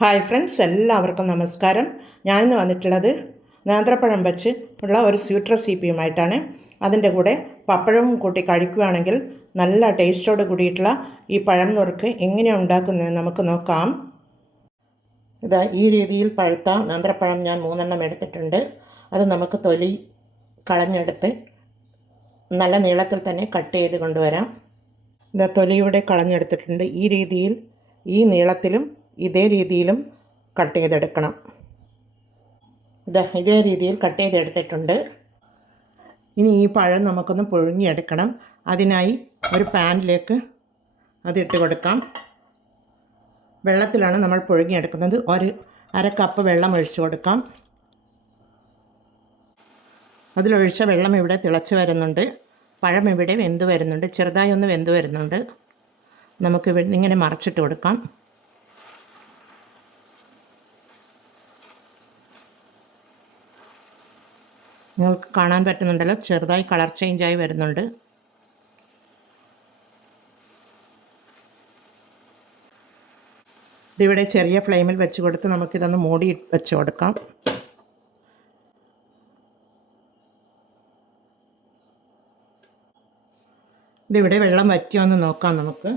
Hi friends, എല്ലാവർക്കും നമസ്കാരം. ഞാനിന്ന് വന്നിട്ടുള്ളത് നേന്ത്രപ്പഴം വെച്ച് ഉള്ള ഒരു സ്വീറ്റ് റെസിപ്പിയുമായിട്ടാണ്. അതിൻ്റെ കൂടെ പപ്പഴവും കൂട്ടി കഴിക്കുകയാണെങ്കിൽ നല്ല ടേസ്റ്റോട് കൂടിയിട്ടുള്ള ഈ പഴം നുറുക്ക് എങ്ങനെയാണ് ഉണ്ടാക്കുന്നതെന്ന് നമുക്ക് നോക്കാം. ഇതാ ഈ രീതിയിൽ പഴുത്ത നേന്ത്രപ്പഴം ഞാൻ 3 എടുത്തിട്ടുണ്ട്. അത് നമുക്ക് തൊലി കളഞ്ഞെടുത്ത് നല്ല നീളത്തിൽ തന്നെ കട്ട് ചെയ്ത് കൊണ്ടുവരാം. ഇതാ തൊലിയുടെ കളഞ്ഞെടുത്തിട്ടുണ്ട്. ഈ രീതിയിൽ ഈ നീളത്തിലും ഇതേ രീതിയിലും കട്ട് ചെയ്തെടുക്കണം. ഇതേ രീതിയിൽ കട്ട് ചെയ്തെടുത്തിട്ടുണ്ട്. ഇനി ഈ പഴം നമുക്കൊന്ന് പുഴുങ്ങിയെടുക്കണം. അതിനായി ഒരു പാനിലേക്ക് അതിട്ട് കൊടുക്കാം. വെള്ളത്തിലാണ് നമ്മൾ പുഴുങ്ങിയെടുക്കുന്നത്. ഒരു 1/2 കപ്പ് വെള്ളം ഒഴിച്ചു കൊടുക്കാം. അതിലൊഴിച്ച വെള്ളം ഇവിടെ തിളച്ച് വരുന്നുണ്ട്. പഴം ഇവിടെ വെന്ത് വരുന്നുണ്ട്, ചെറുതായി ഒന്ന് വെന്ത് വരുന്നുണ്ട്. നമുക്ക് ഇങ്ങനെ മറിച്ചിട്ട് കൊടുക്കാം. നിങ്ങൾക്ക് കാണാൻ പറ്റുന്നുണ്ടല്ലോ, ചെറുതായി കളർ ചേഞ്ചായി വരുന്നുണ്ട്. ഇതിവിടെ ചെറിയ ഫ്ലെയിമിൽ വെച്ച് കൊടുത്ത് നമുക്കിതൊന്ന് മൂടി വെച്ച് കൊടുക്കാം. ഇതിവിടെ വെള്ളം വറ്റിയോന്ന് നോക്കാം നമുക്ക്.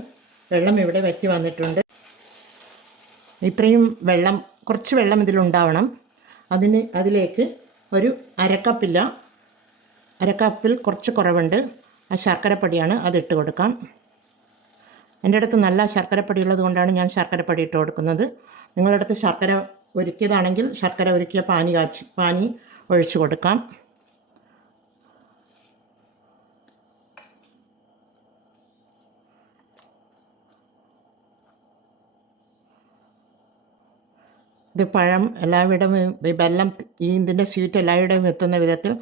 വെള്ളം ഇവിടെ വറ്റി വന്നിട്ടുണ്ട്. ഇത്രയും വെള്ളം, കുറച്ച് വെള്ളം ഇതിലുണ്ടാവണം. അതിലേക്ക് ഒരു 1/2 കപ്പില്ല, 1/2 കപ്പിൽ കുറച്ച് കുറവുണ്ട്. ആ ശർക്കരപ്പൊടിയാണ്, അതിട്ട് കൊടുക്കാം. എൻ്റെ അടുത്ത് നല്ല ശർക്കരപ്പൊടി ഉള്ളത് കൊണ്ടാണ് ഞാൻ ശർക്കരപ്പൊടി ഇട്ട് കൊടുക്കുന്നത്. നിങ്ങളുടെ അടുത്ത് ശർക്കര ഉരുക്കിയതാണെങ്കിൽ ശർക്കര ഉരുക്കിയ പാനി ഒഴിച്ചു കൊടുക്കാം. ഇത് പഴം എല്ലായിടവും, വെള്ളം ഇതിൻ്റെ സ്വീറ്റ് എല്ലായിടവും എത്തുന്ന വിധത്തിൽ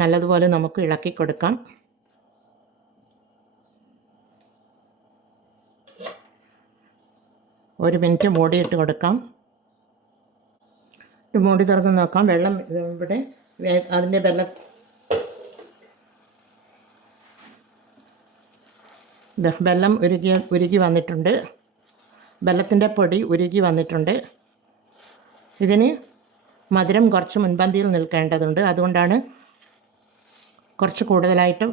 നല്ലതുപോലെ നമുക്ക് ഇളക്കി കൊടുക്കാം. ഒരു മിനിറ്റ് മൂടിയിട്ട് കൊടുക്കാം. ഇത് മൂടി തുറന്ന് നോക്കാം. വെള്ളം ഇവിടെ അതിൻ്റെ വെള്ളം ഉരുകി വന്നിട്ടുണ്ട്. വെള്ളത്തിൻ്റെ പൊടി ഉരുകി വന്നിട്ടുണ്ട്. ഇതിന് മധുരം കുറച്ച് മുൻപന്തിയിൽ നിൽക്കേണ്ടതുണ്ട്. അതുകൊണ്ടാണ് കുറച്ച് കൂടുതലായിട്ട്,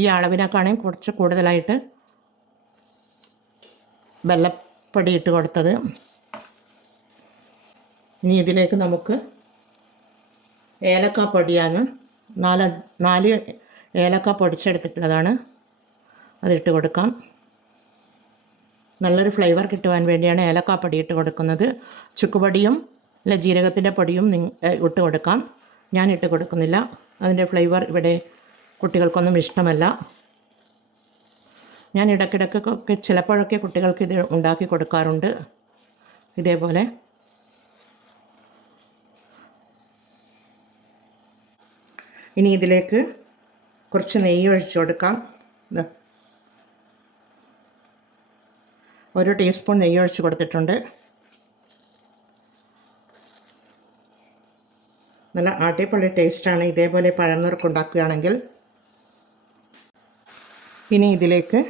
ഈ അളവിനേക്കാണെങ്കിൽ കുറച്ച് കൂടുതലായിട്ട് വെള്ളപ്പൊടി ഇട്ട് കൊടുത്തത്. ഇനി ഇതിലേക്ക് നമുക്ക് ഏലക്കാപ്പൊടിയാണ്, 4 ഏലക്ക പൊടിച്ചെടുത്തിട്ടുള്ളതാണ്, അതിട്ട് കൊടുക്കാം. നല്ലൊരു ഫ്ലേവർ കിട്ടുവാൻ വേണ്ടിയാണ് ഏലക്കാപ്പൊടി ഇട്ട് കൊടുക്കുന്നത്. ചുക്കുപൊടിയും ജീരകത്തിൻ്റെ പൊടിയും ഇട്ട് കൊടുക്കാം. ഞാൻ ഇട്ട് കൊടുക്കുന്നില്ല. അതിൻ്റെ ഫ്ലേവർ ഇവിടെ കുട്ടികൾക്കൊന്നും ഇഷ്ടമല്ല. ഞാൻ ഇടയ്ക്കിടയ്ക്കൊക്കെ ചിലപ്പോഴൊക്കെ കുട്ടികൾക്ക് ഇത് ഉണ്ടാക്കി കൊടുക്കാറുണ്ട്. ഇതേപോലെ ഇനി ഇതിലേക്ക് കുറച്ച് നെയ്യ് ഒഴിച്ച് കൊടുക്കാം. 1 ടീസ്പൂൺ നെയ്യ് ഒഴിച്ച് കൊടുത്തിട്ടുണ്ട്. നല്ല അടിപൊളി ടേസ്റ്റാണ് ഇതേപോലെ പഴം നുറുക്ക് ഉണ്ടാക്കുകയാണെങ്കിൽ. ഇനി ഇതിലേക്ക്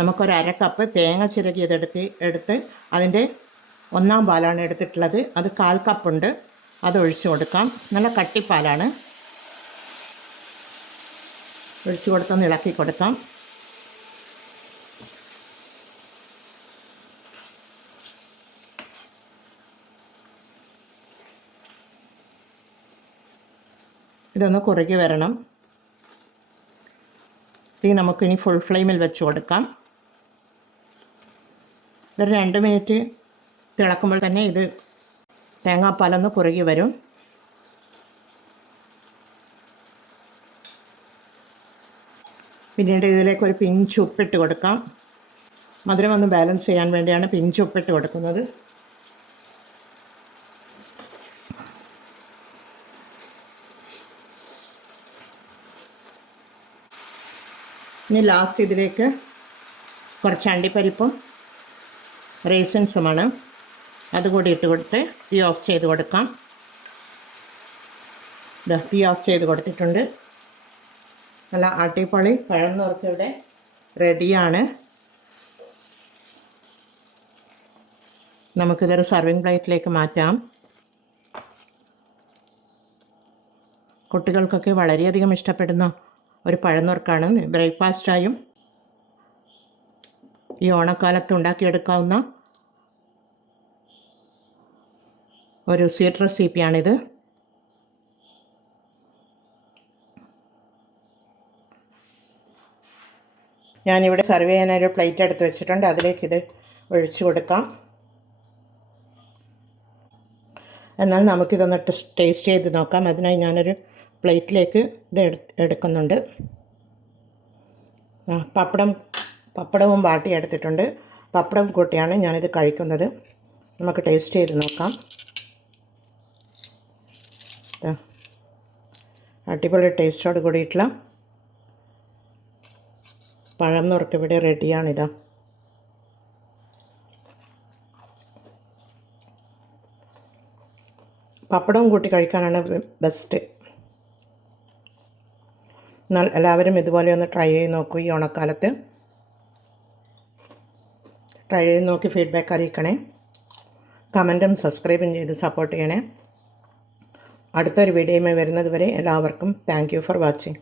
നമുക്കൊരു 1/2 കപ്പ് തേങ്ങ ചിരകിയതെടുത്ത് അതിൻ്റെ 1/4 പാലാണ് എടുത്തിട്ടുള്ളത്. അത് 1/4 കപ്പുണ്ട്, അത് ഒഴിച്ച് കൊടുക്കാം. നല്ല കട്ടിപ്പാലാണ്. ഒഴിച്ച് കൊടുത്തൊന്ന് ഇളക്കി കൊടുക്കാം. ഇതൊന്ന് കുറുകി വരണം. തീ നമുക്കിനി ഫുൾ ഫ്ലെയിമിൽ വെച്ച് കൊടുക്കാം. ഇതൊരു 2 മിനിറ്റ് തിളക്കുമ്പോൾ തന്നെ ഇത് തേങ്ങാപ്പാലൊന്ന് കുറുകി വരും. പിന്നീട് ഇതിലേക്ക് ഒരു പിഞ്ച് ഉപ്പിട്ട് കൊടുക്കാം. മധുരം ഒന്ന് ബാലൻസ് ചെയ്യാൻ വേണ്ടിയാണ് പിഞ്ച് ഉപ്പിട്ട് കൊടുക്കുന്നത്. ഇനി ലാസ്റ്റ് ഇതിലേക്ക് കുറച്ച് അണ്ടിപ്പരിപ്പും റേസിൻസുമാണ്, അതുകൂടി ഇട്ട് കൊടുത്ത് തീ ഓഫ് ചെയ്ത് കൊടുക്കാം. തീ ഓഫ് ചെയ്ത് കൊടുത്തിട്ടുണ്ട്. നല്ല അടിപൊളി പഴം നുറുക്ക് ഇവിടെ റെഡിയാണ്. നമുക്കിതൊരു സർവിങ് പ്ലേറ്റിലേക്ക് മാറ്റാം. കുട്ടികൾക്കൊക്കെ വളരെയധികം ഇഷ്ടപ്പെടുന്ന ഒരു പഴനുറുക്കാണ്. ബ്രേക്ക്ഫാസ്റ്റായും ഈ ഓണക്കാലത്ത് ഉണ്ടാക്കിയെടുക്കാവുന്ന ഒരു സ്വീറ്റ് റെസിപ്പിയാണിത്. ഞാനിവിടെ സർവ് ചെയ്യാനൊരു പ്ലേറ്റ് എടുത്ത് വെച്ചിട്ടുണ്ട്. അതിലേക്ക് ഇത് ഒഴിച്ചു കൊടുക്കാം. എന്നാൽ നമുക്കിതൊന്ന് ടേസ്റ്റ് ചെയ്ത് നോക്കാം. അതിനായി ഞാനൊരു പ്ലേറ്റിലേക്ക് ഇത് എടുക്കുന്നുണ്ട്. പപ്പടവും വാട്ടി എടുത്തിട്ടുണ്ട്. പപ്പടം കൂട്ടിയാണ് ഞാനിത് കഴിക്കുന്നത്. നമുക്ക് ടേസ്റ്റ് ചെയ്ത് നോക്കാം. അടിപൊളി ടേസ്റ്റോട് കൂടിയിട്ടുള്ള പഴം നുറുക്ക് ഇവിടെ റെഡിയാണിതാ. പപ്പടവും കൂട്ടി കഴിക്കാനാണ് ബെസ്റ്റ്. എന്നാൽ എല്ലാവരും ഇതുപോലെ ഒന്ന് ട്രൈ ചെയ്ത് നോക്കൂ. ഈ ഓണക്കാലത്ത് ട്രൈ ചെയ്ത് നോക്കി ഫീഡ്ബാക്ക് അറിയിക്കണേ. കമൻറ്റും സബ്സ്ക്രൈബും ചെയ്ത് സപ്പോർട്ട് ചെയ്യണേ. അടുത്തൊരു വീഡിയോയുമായി വരുന്നത് വരെ എല്ലാവർക്കും താങ്ക് യു ഫോർ വാച്ചിങ്.